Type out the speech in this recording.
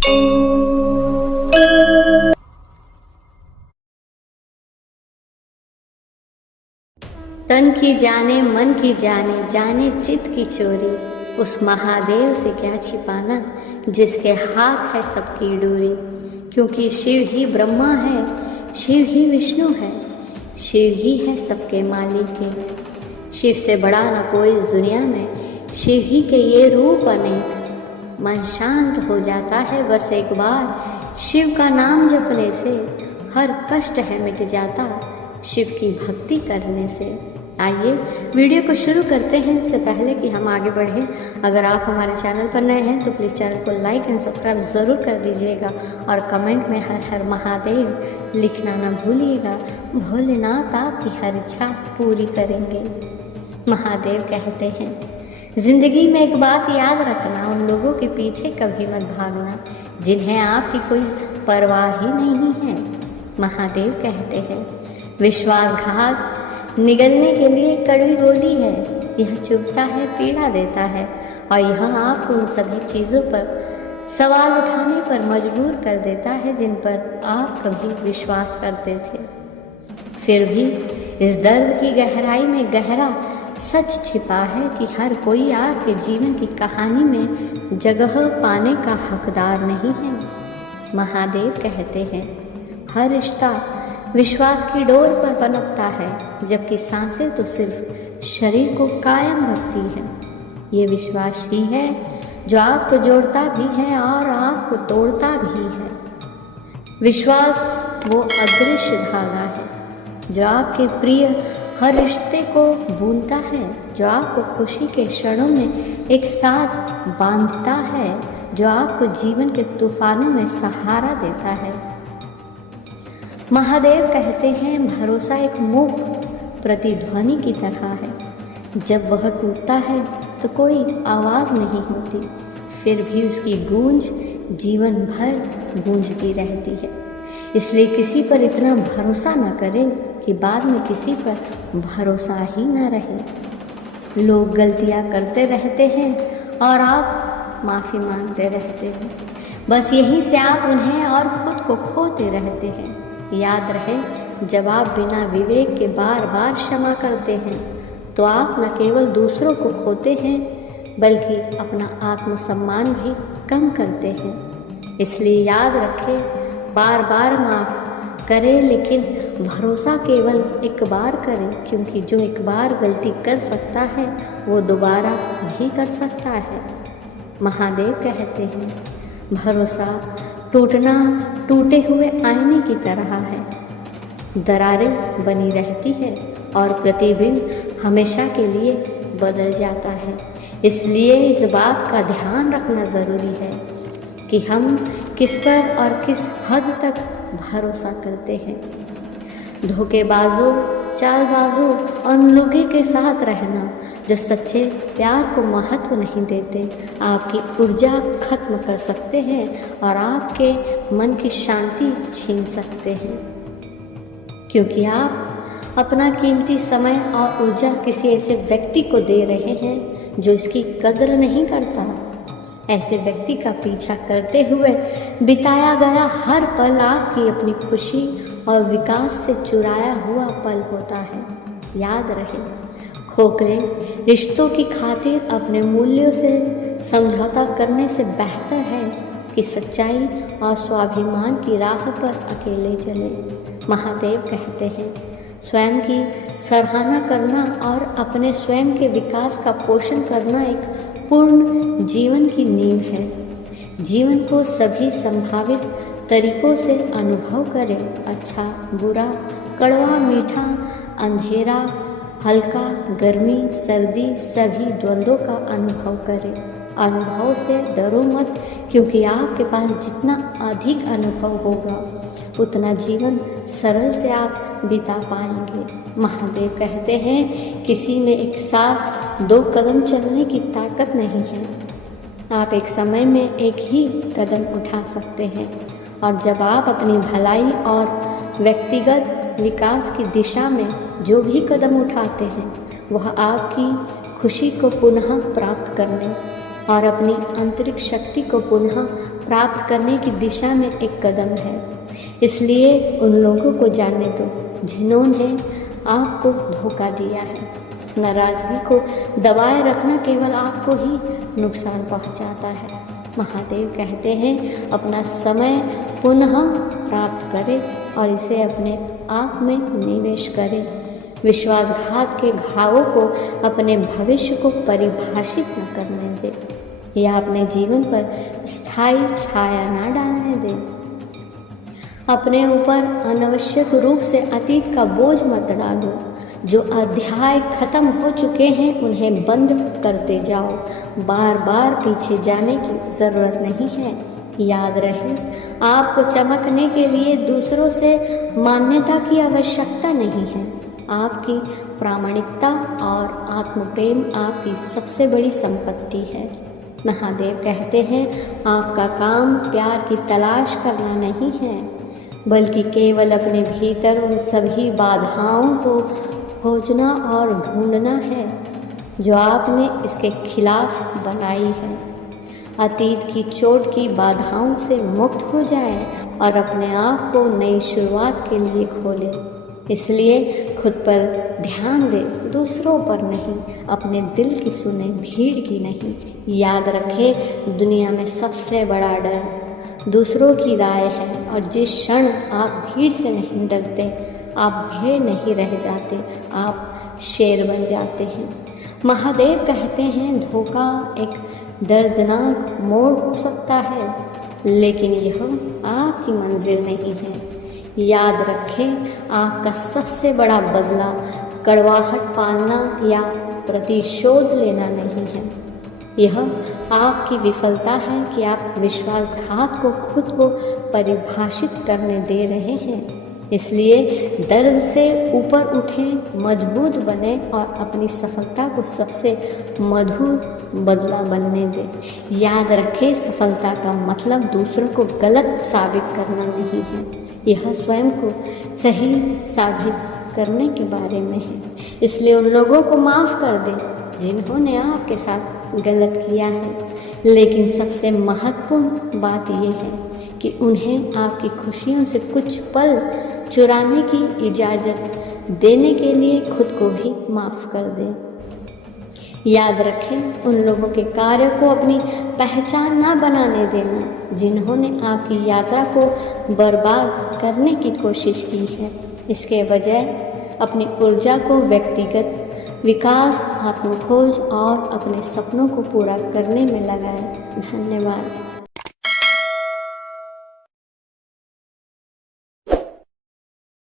तन की जाने मन की जाने, जाने चित्त की चोरी, उस महादेव से क्या छिपाना जिसके हाथ है सबकी डोरी। क्योंकि शिव ही ब्रह्मा है, शिव ही विष्णु है, शिव ही है सबके मालिक। शिव से बड़ा न कोई इस दुनिया में, शिव ही के ये रूप अनेक। मन शांत हो जाता है बस एक बार, शिव का नाम जपने से हर कष्ट है मिट जाता, शिव की भक्ति करने से। आइए वीडियो को शुरू करते हैं। इससे पहले कि हम आगे बढ़ें, अगर आप हमारे चैनल पर नए हैं तो प्लीज़ चैनल को लाइक एंड सब्सक्राइब ज़रूर कर दीजिएगा और कमेंट में हर हर महादेव लिखना न भूलिएगा। भोलेनाथ आपकी हर इच्छा पूरी करेंगे। महादेव कहते हैं, जिंदगी में एक बात याद रखना, उन लोगों के पीछे कभी मत भागना जिन्हें आपकी कोई परवाह ही नहीं है। महादेव कहते हैं, विश्वासघात निगलने के लिए कड़वी गोली है, यह चुभता है, पीड़ा देता है और यह आपको उन सभी चीज़ों पर सवाल उठाने पर मजबूर कर देता है जिन पर आप कभी विश्वास करते थे। फिर भी इस दर्द की गहराई में गहरा सच छिपा है कि हर कोई आपके जीवन की कहानी में जगह पाने का हकदार नहीं है। महादेव कहते हैं, हर रिश्ता विश्वास की डोर पर पनपता है, जबकि सांसें तो सिर्फ शरीर को कायम रखती है। ये विश्वास ही है जो आपको जोड़ता भी है और आपको तोड़ता भी है। विश्वास वो अदृश्य धागा है जो आपके प्रिय हर रिश्ते को बूंदता है, जो आपको खुशी के क्षणों में एक साथ बांधता है, जो आपको जीवन के तूफानों में सहारा देता है। महादेव कहते हैं, भरोसा एक मूक प्रतिध्वनि की तरह है, जब वह टूटता है तो कोई आवाज़ नहीं होती, फिर भी उसकी गूंज जीवन भर गूंजती रहती है। इसलिए किसी पर इतना भरोसा न करें कि बाद में किसी पर भरोसा ही न रहे। लोग गलतियां करते रहते हैं और आप माफ़ी मांगते रहते हैं, बस यहीं से आप उन्हें और खुद को खोते रहते हैं। याद रहे, जब आप बिना विवेक के बार बार क्षमा करते हैं तो आप न केवल दूसरों को खोते हैं बल्कि अपना आत्मसम्मान भी कम करते हैं। इसलिए याद रखें, बार बार माफ़ करें लेकिन भरोसा केवल एक बार करें, क्योंकि जो एक बार गलती कर सकता है वो दोबारा भी कर सकता है। महादेव कहते हैं, भरोसा टूटना टूटे हुए आईने की तरह है, दरारें बनी रहती है और प्रतिबिंब हमेशा के लिए बदल जाता है। इसलिए इस बात का ध्यान रखना ज़रूरी है कि हम किस पर और किस हद तक भरोसा करते हैं। धोखेबाजों, चालबाजों और लोगों के साथ रहना जो सच्चे प्यार को महत्व नहीं देते, आपकी ऊर्जा खत्म कर सकते हैं और आपके मन की शांति छीन सकते हैं, क्योंकि आप अपना कीमती समय और ऊर्जा किसी ऐसे व्यक्ति को दे रहे हैं जो इसकी कदर नहीं करता। ऐसे व्यक्ति का पीछा करते हुए बिताया गया हर पल आपकी अपनी खुशी और विकास से चुराया हुआ पल होता है। याद रहे, खोखले रिश्तों की खातिर अपने मूल्यों से समझौता करने से बेहतर है कि सच्चाई और स्वाभिमान की राह पर अकेले चले। महादेव कहते हैं, स्वयं की सराहना करना और अपने स्वयं के विकास का पोषण करना एक पूर्ण जीवन की नींव है। जीवन को सभी संभावित तरीकों से अनुभव करें, अच्छा बुरा, कड़वा मीठा, अंधेरा हल्का, गर्मी सर्दी, सभी द्वंद्वों का अनुभव करें। अनुभव से डरो मत, क्योंकि आपके पास जितना अधिक अनुभव होगा उतना जीवन सरल से आप बिता पाएंगे। महादेव कहते हैं, किसी में एक साथ 2 कदम चलने की ताकत नहीं है। आप एक समय में एक ही कदम उठा सकते हैं, और जब आप अपनी भलाई और व्यक्तिगत विकास की दिशा में जो भी कदम उठाते हैं वह आपकी खुशी को पुनः प्राप्त करने और अपनी आंतरिक शक्ति को पुनः प्राप्त करने की दिशा में एक कदम है। इसलिए उन लोगों को जानने दो जिन्होंने आपको धोखा दिया है। नाराज़गी को दबाए रखना केवल आपको ही नुकसान पहुंचाता है। महादेव कहते हैं अपना समय पुनः प्राप्त करें और इसे अपने आप में निवेश करें। विश्वासघात के घावों को अपने भविष्य को परिभाषित न करने दें या अपने जीवन पर स्थायी छाया न डालने दें। अपने ऊपर अनावश्यक रूप से अतीत का बोझ मत डालो। जो अध्याय खत्म हो चुके हैं उन्हें बंद करते जाओ। बार बार पीछे जाने की ज़रूरत नहीं है। याद रहे, आपको चमकने के लिए दूसरों से मान्यता की आवश्यकता नहीं है। आपकी प्रामाणिकता और आत्मप्रेम आपकी सबसे बड़ी संपत्ति है। महादेव कहते हैं आपका काम प्यार की तलाश करना नहीं है, बल्कि केवल अपने भीतर उन सभी बाधाओं को खोजना और ढूंढना है जो आपने इसके खिलाफ बनाई है। अतीत की चोट की बाधाओं से मुक्त हो जाए और अपने आप को नई शुरुआत के लिए खोले। इसलिए खुद पर ध्यान दे, दूसरों पर नहीं। अपने दिल की सुने, भीड़ की नहीं। याद रखें, दुनिया में सबसे बड़ा डर दूसरों की राय है और जिस क्षण आप भीड़ से नहीं डरते, आप भेड़ नहीं रह जाते, आप शेर बन जाते हैं। महादेव कहते हैं धोखा एक दर्दनाक मोड़ हो सकता है, लेकिन यह आपकी मंजिल नहीं है। याद रखें, आपका सबसे बड़ा बदला कड़वाहट पालना या प्रतिशोध लेना नहीं है। यह आपकी विफलता है कि आप विश्वासघात को खुद को परिभाषित करने दे रहे हैं। इसलिए दर्द से ऊपर उठें, मजबूत बने और अपनी सफलता को सबसे मधुर बदला बनने दें। याद रखें, सफलता का मतलब दूसरों को गलत साबित करना नहीं है, यह स्वयं को सही साबित करने के बारे में है। इसलिए उन लोगों को माफ़ कर दें जिन्होंने आपके साथ गलत किया है, लेकिन सबसे महत्वपूर्ण बात यह है कि उन्हें आपकी खुशियों से कुछ पल चुराने की इजाज़त देने के लिए खुद को भी माफ़ कर दें। याद रखें, उन लोगों के कार्य को अपनी पहचान ना बनाने देना जिन्होंने आपकी यात्रा को बर्बाद करने की कोशिश की है। इसके बजाय अपनी ऊर्जा को व्यक्तिगत विकास, आत्मखोज और अपने सपनों को पूरा करने में लगाएं। धन्यवाद।